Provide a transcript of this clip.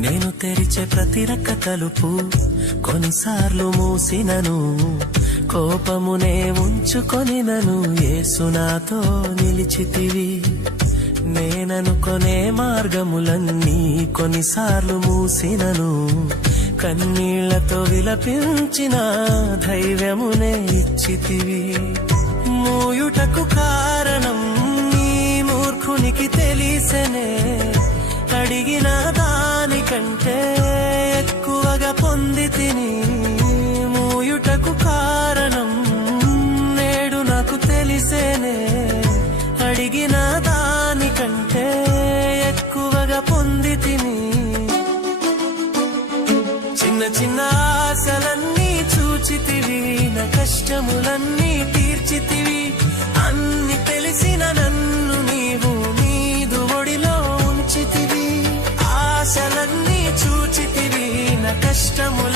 నేను తెరిచే ప్రతి రెక్క తలుపు కొన్నిసార్లు మూసినను, కోపమునే ఉంచుకొని నను యేసు నాతో నిలిచితివి. నేననుకొనే మార్గములన్నీ కొన్నిసార్లు మూసినను, కన్నీళ్లతో విలపించిన ధైర్యమునే ఇచ్చితివి. మూయుటకు కారణం నీ మూర్ఖునికి తెలిసెనే, అడిగిన దానికంటే ఎక్కువగా పొందితిని. మూయుటకు కారణం నేడు నాకు తెలిసేనే, అడిగిన దానికంటే ఎక్కువగా పొందితిని. చిన్న చిన్న ఆశలన్నీ చూచితివి, నా కష్టములన్నీ తీర్చితివి. అన్ని తెలిసిన నన్ను నీవు నీదు ఒడిలో ఉంచితివి. ఆశలన్నీ చూచితివి, నా కష్టముల